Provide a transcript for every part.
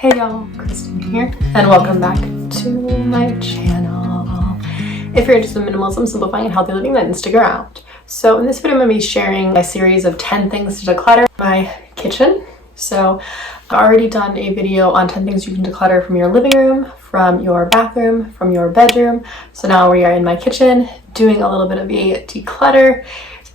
Hey y'all, Kristen here, and welcome back to my channel. If you're interested in minimalism, simplifying, and healthy living, then stick around. So in this video, I'm going to be sharing my series of 10 things to declutter my kitchen. So I've already done a video on 10 things you can declutter from your living room, from your bathroom, from your bedroom. So now we are in my kitchen doing a little bit of a declutter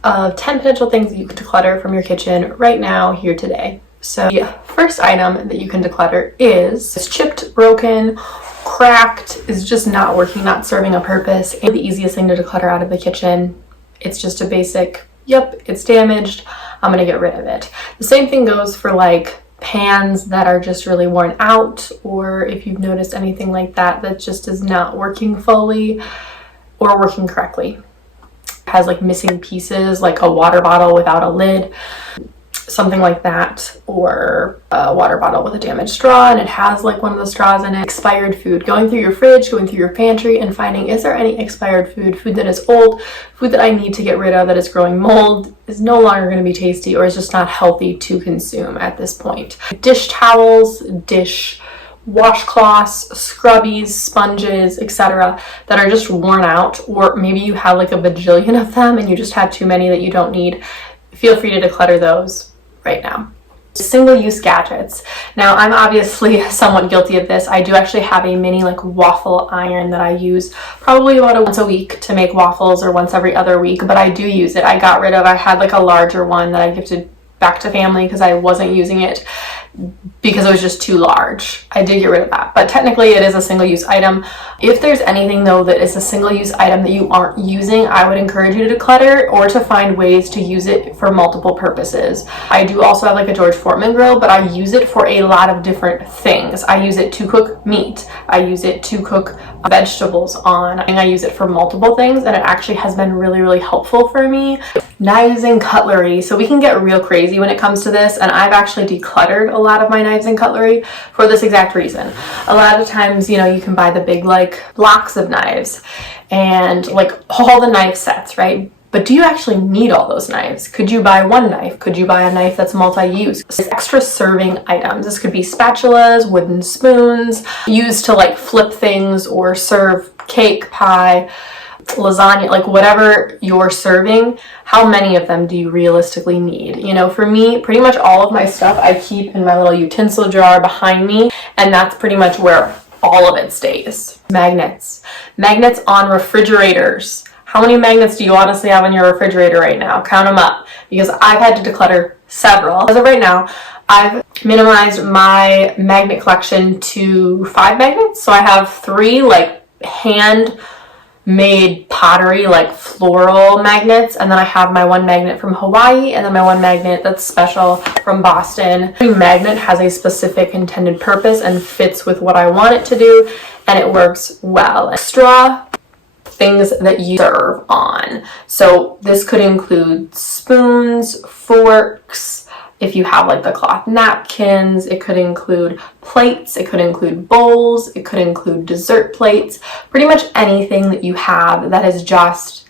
of 10 potential things that you can declutter from your kitchen right now, here today. So the first item that you can declutter is chipped, broken, cracked, is just not working, not serving a purpose. And the easiest thing to declutter out of the kitchen. It's just a basic, yep, it's damaged, I'm gonna get rid of it. The same thing goes for like pans that are just really worn out, or if you've noticed anything like that that just is not working fully or working correctly. It has like missing pieces, like a water bottle without a lid, something like that, or a water bottle with a damaged straw and it has like one of the straws in it. Expired food, going through your fridge, going through your pantry and finding, is there any expired food that is old, food that I need to get rid of, that is growing mold, is no longer going to be tasty, or is just not healthy to consume at this point. Dish towels, dish washcloths, scrubbies, sponges, etc. that are just worn out, or maybe you have like a bajillion of them and you just have too many that you don't need. Feel free to declutter those right now. Single-use gadgets. Now, I'm obviously somewhat guilty of this. I do actually have a mini like waffle iron that I use probably about once a week to make waffles, or once every other week, but I do use it. I had like a larger one that I gifted back to family because I wasn't using it because it was just too large. I did get rid of that, but technically it is a single-use item. If there's anything though that is a single-use item that you aren't using, I would encourage you to declutter or to find ways to use it for multiple purposes. I do also have like a George Foreman grill, but I use it for a lot of different things. I use it to cook meat. I use it to cook vegetables on, and I use it for multiple things, and it actually has been really, really helpful for me. Knives and cutlery. So we can get real crazy when it comes to this, and I've actually decluttered a lot of my knives and cutlery for this exact reason. A lot of times, you know, you can buy the big like blocks of knives and like all the knife sets, right? But do you actually need all those knives? Could you buy one knife? Could you buy a knife that's multi-use? Extra serving items. This could be spatulas, wooden spoons, used to like flip things or serve cake, pie, lasagna, like whatever you're serving. How many of them do you realistically need? You know, for me, pretty much all of my stuff I keep in my little utensil jar behind me, and that's pretty much where all of it stays. Magnets. Magnets on refrigerators. How many magnets do you honestly have on your refrigerator right now? Count them up, because I've had to declutter several. As of right now, I've minimized my magnet collection to 5 magnets. So I have 3 like hand-made pottery, like floral magnets, and then I have my 1 magnet from Hawaii, and then my 1 magnet that's special from Boston. Every magnet has a specific intended purpose and fits with what I want it to do, and it works well. Extra things that you serve on. So this could include spoons, forks, if you have like the cloth napkins, it could include plates, it could include bowls, it could include dessert plates, pretty much anything that you have that has just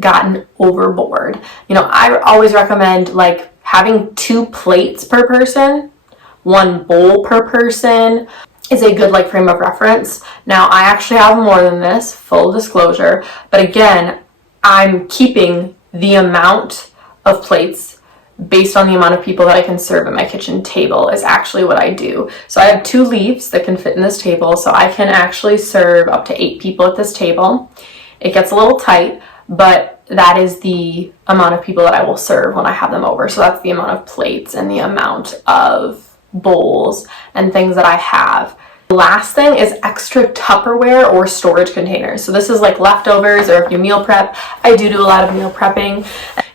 gotten overboard. You know, I always recommend like having 2 plates per person, 1 bowl per person is a good like frame of reference. Now I actually have more than this, full disclosure, but again, I'm keeping the amount of plates based on the amount of people that I can serve at my kitchen table is actually what I do. So I have 2 leaves that can fit in this table, so I can actually serve up to 8 people at this table. It gets a little tight, but that is the amount of people that I will serve when I have them over. So that's the amount of plates and the amount of bowls and things that I have. The last thing is extra Tupperware or storage containers. So this is like leftovers, or if you meal prep. I do a lot of meal prepping.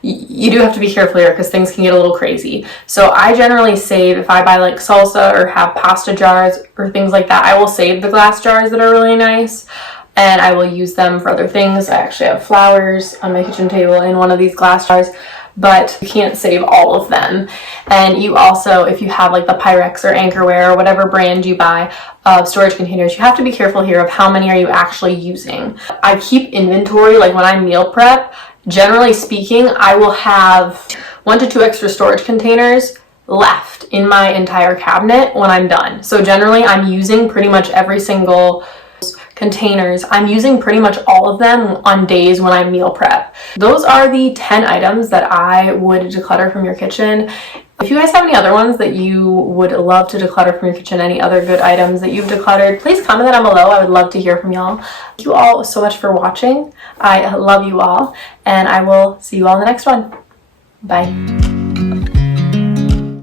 You do have to be careful here because things can get a little crazy. So I generally save, if I buy like salsa or have pasta jars or things like that, I will save the glass jars that are really nice, and I will use them for other things. I actually have flowers on my kitchen table in one of these glass jars, but you can't save all of them. And you also, if you have like the Pyrex or Anchorware or whatever brand you buy of storage containers, you have to be careful here of how many are you actually using. I keep inventory, like when I meal prep, generally speaking, I will have 1 to 2 extra storage containers left in my entire cabinet when I'm done. So generally I'm using pretty much every single containers. I'm using pretty much all of them on days when I meal prep. Those are the 10 items that I would declutter from your kitchen. If you guys have any other ones that you would love to declutter from your kitchen, any other good items that you've decluttered, please comment that down below. I would love to hear from y'all. Thank you all so much for watching. I love you all, and I will see you all in the next one. Bye.